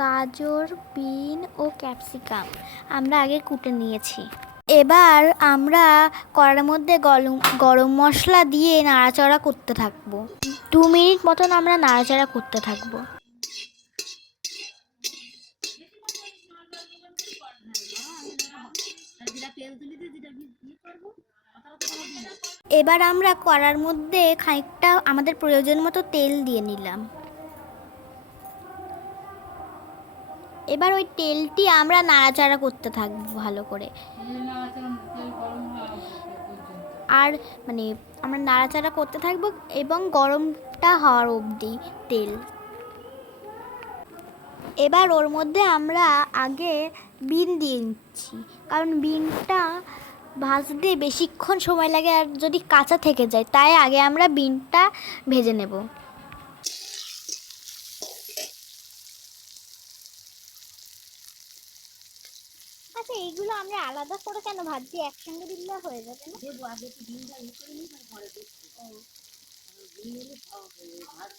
গাজর, বিন ও ক্যাপসিকাম। আমরা আগে কুটে নিয়েছি। এবার আমরা কড়ার মধ্যে গরম গরম মশলা দিয়ে নাড়াচাড়া করতে থাকব। দু মিনিট মতন আমরা নাড়াচাড়া করতে থাকব। এবার আমরা কড়ার মধ্যে খানিকটা আমাদের প্রয়োজন মতো তেল দিয়ে নিলাম। এবার ওই তেলটি আমরা নাড়াচাড়া করতে থাকব ভালো করে। আর মানে আমরা নাড়াচাড়া করতে থাকব এবং গরমটা হওয়ার অবধি তেল। এবার ওর মধ্যে আমরা আগে বিন দিয়ে নিচ্ছি, কারণ বিনটা ভাজতে বেশিক্ষণ সময় লাগে আর যদি কাঁচা থেকে যায়, তাই আগে আমরা বিনটা ভেজে নেব। আচ্ছা এইগুলো আমরা আলাদা করে কেন ভাজছি একসঙ্গে দিলে হয়ে যাবে না? দেবো আগে একটু ডিমটা ইয়ে করে নিই তারপরে দেখছি। ডিম এলে খাওয়া হবে ভাত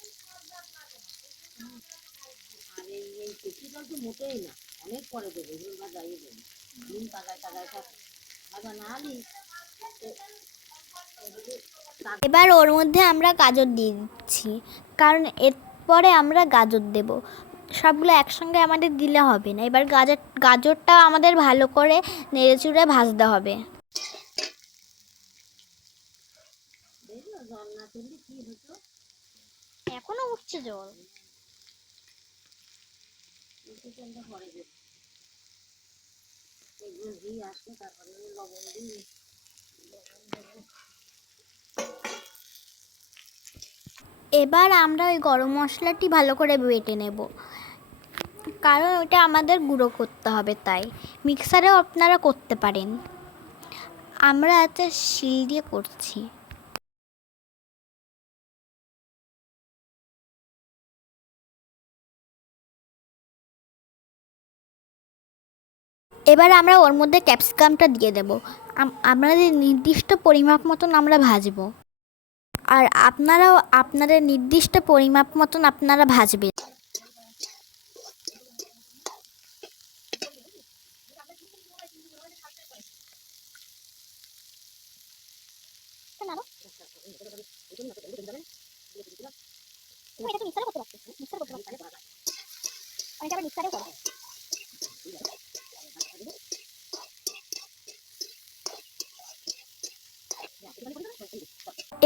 আর এই এই কচি জল তো মোটেই না অনেক পরে দেবো এগুলো বা যাইয়ে দেবো। ডিম তাগায় তাগায় থাকে ভাজা না আনি এবার ওর মধ্যে আমরা গাজর দিয়ে দিচ্ছি কারণ এরপরে আমরা গাজর দেব। সবগুলো একসঙ্গে আমাদের দিলে হবে না। এবার গাজর গাজরটা আমাদের ভালো করে নেড়েচুড়ে ভাজতে হবে। এখনও উঠছে জল। এবার আমরা ওই গরম মশলাটি ভালো করে বেটে নেব। কারণ ওটা আমাদের গুঁড়ো করতে হবে তাই। মিক্সারেও আপনারা করতে পারেন। আমরা একটা শিল দিয়ে করছি। এবার আমরা ওর মধ্যে ক্যাপসিকামটা দিয়ে দেব। আম- আমাদের নির্দিষ্ট পরিমাপ মতন আমরা ভাজবো। আর আপনারাও, আপনাদের নির্দিষ্ট পরিমাপ মতন আপনারা ভাজবেন।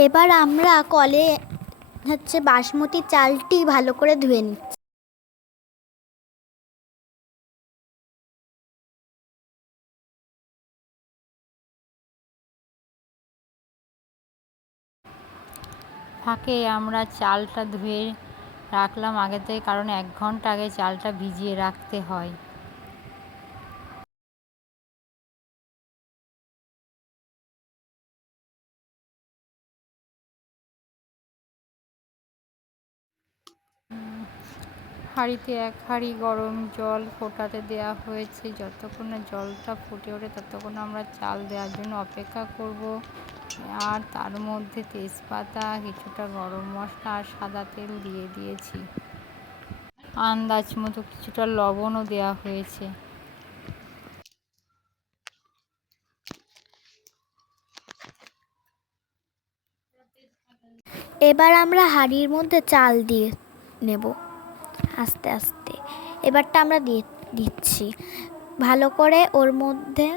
এবার আমরা কলে হচ্ছে বাসমতি চালটি ভালো করে ধুয়ে নিচ্ছি। ফাঁকে আমরা চালটা ধুয়ে রাখলাম আগে থেকে, কারণ এক ঘণ্টা আগে চালটা ভিজিয়ে রাখতে হয়। হাঁড়িতে এক হাঁড়ি গরম জল ফোটাতে দেওয়া হয়েছে, যতক্ষণ না জলটা ফুটে ওঠে ততক্ষণ আমরা চাল দেওয়ার জন্য অপেক্ষা করব। আর তার মধ্যে তেজপাতা, কিছুটা গরম মশলা আর সাদা তেল দিয়ে দিয়েছি। আন্দাজ মতো কিছুটা লবণও দেওয়া হয়েছে। এবার আমরা হাঁড়ির মধ্যে চাল দিয়ে নেব আস্তে আস্তে। এবারটা আমরা দিয়ে দিচ্ছি। ভালো করে ওর মধ্যে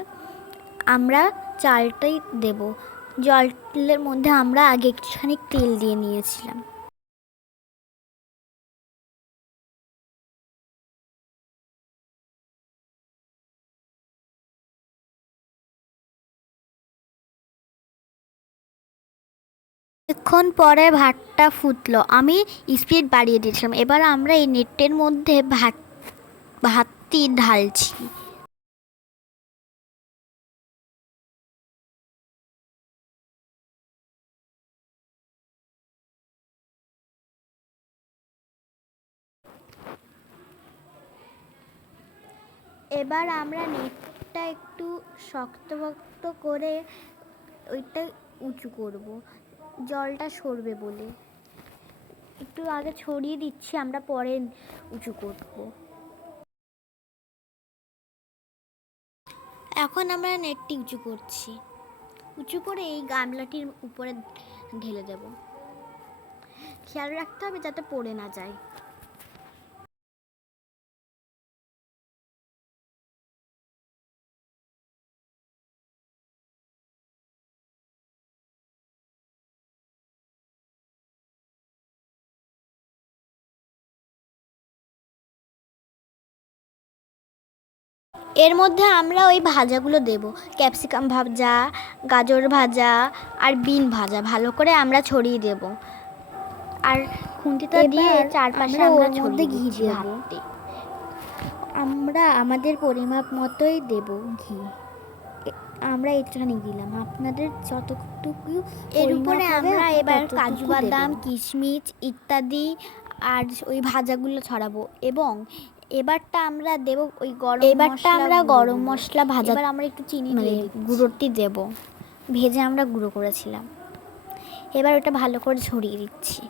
আমরা চালটাই দেব। জলের মধ্যে আমরা আগে একটুখানি তেল দিয়ে নিয়েছিলাম। কিছুক্ষণ পরে ভাতটা ফুটলো। আমি স্পিড বাড়িয়ে দিয়েছিলাম। এবার আমরা এই নেটের মধ্যে ভাত, ভাতটি ঢালছি। এবার আমরা নেটটা একটু শক্তভক্ত করে ওইটা উঁচু করব। জলটা সরবে বলে। একটু আগে ছড়িয়ে দিচ্ছি, আমরা পরে উঁচু করব। এখন আমরা নেটটি উঁচু করছি। উঁচু করে এই গামলাটির উপরে ঢেলে দেব। খেয়াল রাখতে হবে যাতে পড়ে না যায়। এর মধ্যে আমরা ওই ভাজাগুলো দেব। ক্যাপসিকাম ভাজা গাজর ভাজা আর বিন ভাজা ভালো করে আমরা ছড়িয়ে দেব। আর খুন্তিটা দিয়ে চারপাশে আমরা ছড়িয়ে মধ্যে ঘি আমরা আমাদের পরিমাপ মতোই দেব ঘি। আমরা একটুখানি দিলাম আপনাদের যতটুকু এর উপরে আমরা এবার কাজু বাদাম। কিশমিশ ইত্যাদি আর ওই ভাজাগুলো ছড়াবো এবং এবারটা আমরা দেব ওই গরম এবারটা আমরা গরম মশলা ভাজা এবার আমরা একটু চিনি মানে গুঁড়োটি দেব। ভেজে আমরা গুঁড়ো করেছিলাম। এবার ওটা ভালো করে ছড়িয়ে দিচ্ছি।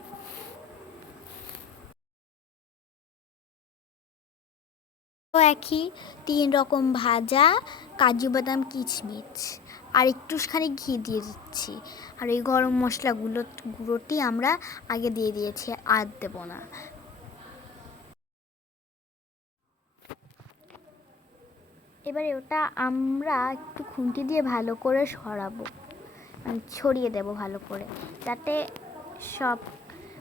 তো একই তিন রকম ভাজা কাজু বাদাম কিচমিচ আর একটুখানি ঘি দিয়ে দিচ্ছি। আর এই গরম মশলাগুলো গুঁড়োটি আমরা আগে দিয়ে দিয়েছি আর দেবো না। এবারে ওটা আমরা একটু খুন্তি দিয়ে ভালো করে সরাবো। মানে ছড়িয়ে দেব ভালো করে যাতে সব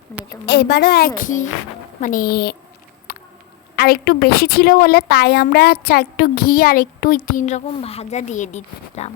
মানে এবারও একই মানে আর একটু বেশি ছিল বলে তাই আমরা চা একটু ঘি আর একটু তিন রকম ভাজা দিয়ে দিতাম।